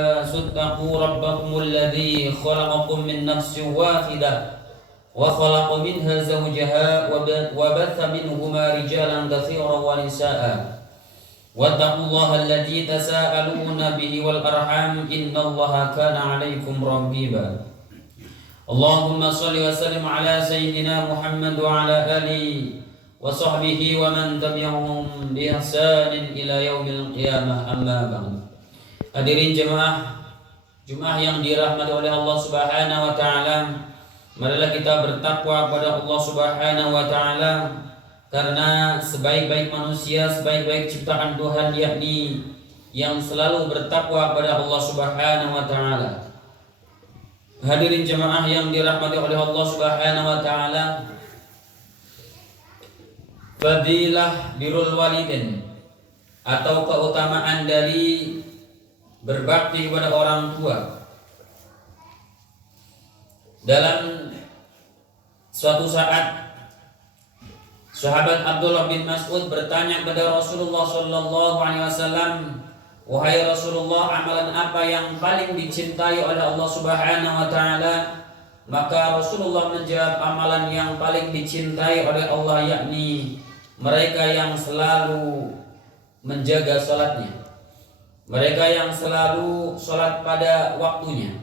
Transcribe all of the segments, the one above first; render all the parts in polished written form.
اتقوا ربكم الذي خلقكم من نفس واحدة وخلق منها زوجها وبث منهما رجالا كثيرا ونساء واتقوا الله الذي تساءلون به والأرحام إن الله كان عليكم رقيبا اللهم صل وسلم على سيدنا محمد وعلى آله وصحبه ومن تبعهم بإحسان إلى يوم القيامة أما بعد. Hadirin jemaah yang dirahmati oleh Allah Subhanahu wa taala, marilah kita bertakwa kepada Allah Subhanahu wa taala karena sebaik-baik manusia, sebaik-baik ciptaan Tuhan yakni yang selalu bertakwa kepada Allah Subhanahu wa taala. Hadirin jemaah yang dirahmati oleh Allah Subhanahu wa taala, fadilah birrul walidain atau keutamaan dari berbakti kepada orang tua. Dalam suatu saat sahabat Abdullah bin Mas'ud bertanya kepada Rasulullah sallallahu alaihi wasallam, "Wahai Rasulullah, amalan apa yang paling dicintai oleh Allah Subhanahu wa taala?" Maka Rasulullah menjawab, amalan yang paling dicintai oleh Allah yakni mereka yang selalu menjaga salatnya, mereka yang selalu sholat pada waktunya.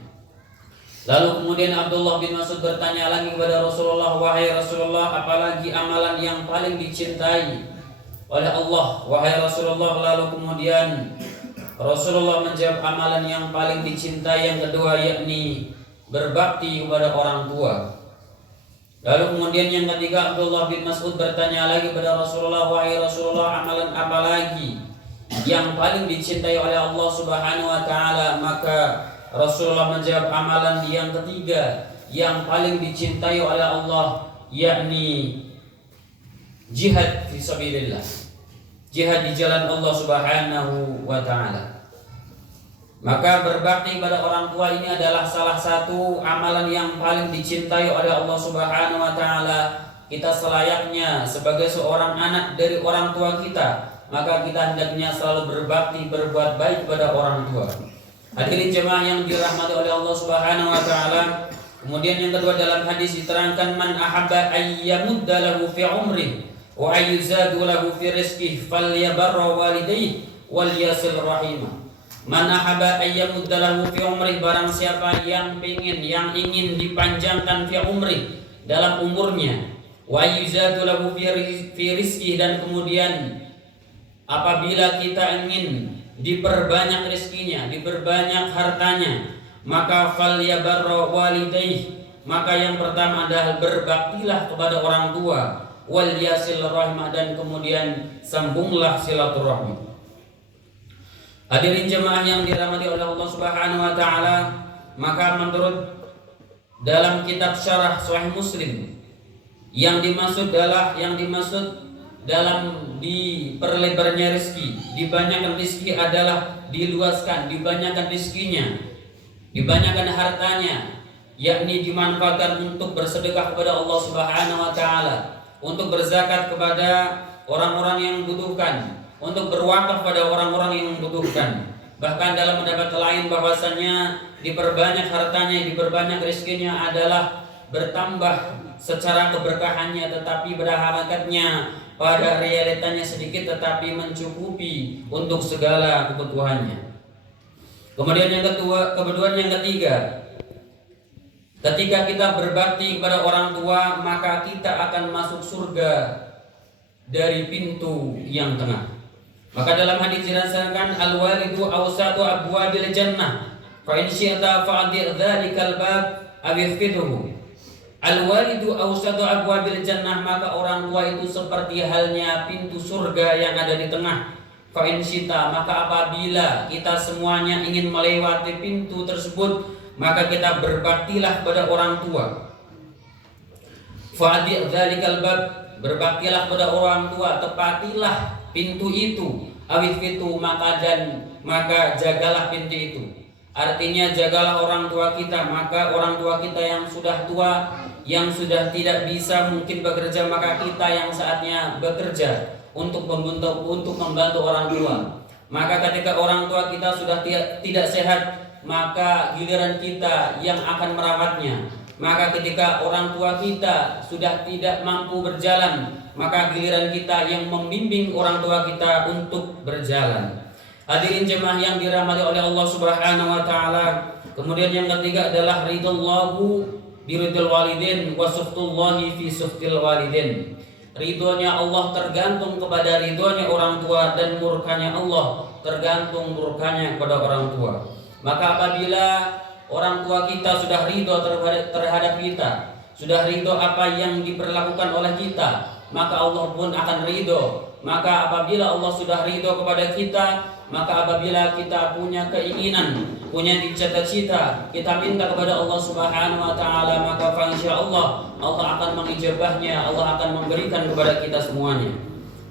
Lalu kemudian Abdullah bin Mas'ud bertanya lagi kepada Rasulullah, "Wahai Rasulullah, apalagi amalan yang paling dicintai oleh Allah, wahai Rasulullah?" Lalu kemudian Rasulullah menjawab, amalan yang paling dicintai yang kedua yakni berbakti kepada orang tua. Lalu kemudian yang ketiga Abdullah bin Mas'ud bertanya lagi kepada Rasulullah, "Wahai Rasulullah, amalan apa lagi yang paling dicintai oleh Allah Subhanahu wa taala?" Maka Rasulullah menjawab, amalan yang ketiga yang paling dicintai oleh Allah yakni jihad fi sabilillah, jihad di jalan Allah Subhanahu wa taala. Maka berbakti kepada orang tua ini adalah salah satu amalan yang paling dicintai oleh Allah Subhanahu wa taala. Kita selayaknya sebagai seorang anak dari orang tua kita, maka kita hendaknya selalu berbakti, berbuat baik kepada orang tua. Hadirin jemaah yang dirahmati oleh Allah Subhanahu wa taala. Kemudian yang kedua dalam hadis diterangkan, man ahabba ayyamudda lahu fi umri wa ayyuzadu lahu fi rizqihi falyabarra walidayhi wal yasil rahimah. Man ahabba ayyamudda lahu fi umri, barang siapa yang ingin dipanjangkan fi umri dalam umurnya, wa ayyuzadu lahu fi rizqihi, dan kemudian apabila kita ingin diperbanyak rezekinya, diperbanyak hartanya, maka falyabarra walidayhi, maka yang pertama adalah berbaktilah kepada orang tua, wal yasil rahimah, dan kemudian sambunglah silaturahmi. Hadirin jemaah yang dirahmati oleh Allah Subhanahu wa taala, maka menurut dalam kitab syarah Sahih Muslim, yang dimaksud dalam diperlebarnya rezeki, dibanyakan rezeki adalah diluaskan, dibanyakan rezekinya, dibanyakan hartanya, yakni dimanfaatkan untuk bersedekah kepada Allah Subhanahu wa taala, untuk berzakat kepada orang-orang yang membutuhkan, untuk berwakaf pada orang-orang yang membutuhkan. Bahkan dalam pendapat lain bahwasanya diperbanyak hartanya, diperbanyak rezekinya adalah bertambah secara keberkahannya, tetapi pada hakikatnya, pada realitanya sedikit tetapi mencukupi untuk segala kebutuhannya. Kemudian yang ketiga, ketika kita berbakti kepada orang tua, maka kita akan masuk surga dari pintu yang tengah. Maka dalam hadis dirasakan, al-walidu awsatu abwabil jannah fa in syi'ta fa'dir dzalikal bab aw ihfidhu. Al-walidu awsatu abwabil jannah, maka orang tua itu seperti halnya pintu surga yang ada di tengah. Fa in syi'ta, maka apabila kita semuanya ingin melewati pintu tersebut, maka kita berbaktilah kepada orang tua. Fa'dir dzalikal bab, berbaktilah kepada orang tua, tepatilah pintu itu. Awih fitu, maka jagalah pintu itu. Artinya jagalah orang tua kita. Maka orang tua kita yang sudah tua, yang sudah tidak bisa mungkin bekerja, maka kita yang saatnya bekerja untuk membantu orang tua. Maka ketika orang tua kita sudah tidak sehat, maka giliran kita yang akan merawatnya. Maka ketika orang tua kita sudah tidak mampu berjalan, maka giliran kita yang membimbing orang tua kita untuk berjalan. Hadirin jemaah yang dirahmati oleh Allah Subhanahu wa taala. Kemudian yang ketiga adalah ridallahu biridil walidin wa sukhtullahi fi sukhtil walidin. Ridhonya Allah tergantung kepada ridhonya orang tua, dan murkanya Allah tergantung murkanya kepada orang tua. Maka apabila orang tua kita sudah ridho terhadap kita, sudah ridho apa yang diperlakukan oleh kita, maka Allah pun akan ridho. Maka apabila Allah sudah ridho kepada kita, maka apabila kita punya keinginan, punya cita-cita, kita minta kepada Allah Subhanahu wa taala, maka insyaallah Allah akan mengijabahnya, Allah akan memberikan kepada kita semuanya.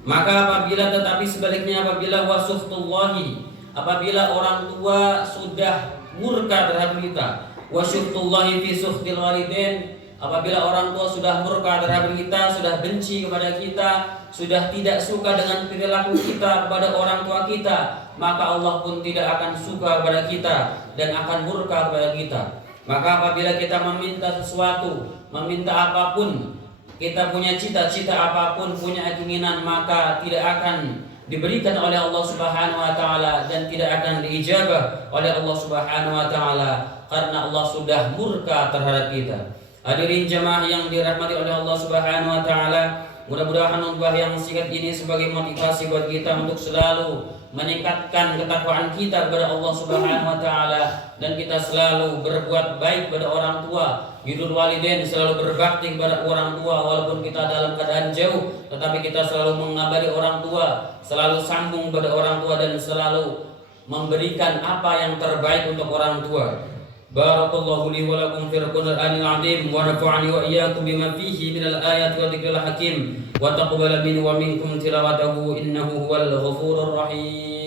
Maka apabila tetapi sebaliknya, apabila wasuhtullahi, apabila orang tua sudah murka terhadap kita, wasyuhtullahi fi suhtil walidin, apabila orang tua sudah murka terhadap kita, sudah benci kepada kita, sudah tidak suka dengan perilaku kita kepada orang tua kita, maka Allah pun tidak akan suka kepada kita dan akan murka kepada kita. Maka apabila kita meminta sesuatu, meminta apapun, kita punya cita-cita apapun, punya keinginan, maka tidak akan diberikan oleh Allah Subhanahu wa taala dan tidak akan diijabah oleh Allah Subhanahu wa taala karena Allah sudah murka terhadap kita. Hadirin jemaah yang dirahmati oleh Allah Subhanahu wa taala, mudah-mudahan khutbah yang singkat ini sebagai motivasi buat kita untuk selalu meningkatkan ketakwaan kita kepada Allah Subhanahu wa taala, dan kita selalu berbuat baik kepada orang tua, birrul walidain, selalu berbakti kepada orang tua walaupun kita dalam keadaan jauh, tetapi kita selalu mengabari orang tua, selalu sambung kepada orang tua, dan selalu memberikan apa yang terbaik untuk orang tua. Barakallahu li wa lakum fil Qur'anil 'azim wa nafa'ani wa iyyakum bima fihi minal ayati wa dzikril hakim wa taqabbal minni wa minkum tilawatahu innahu huwal ghafurur rahim.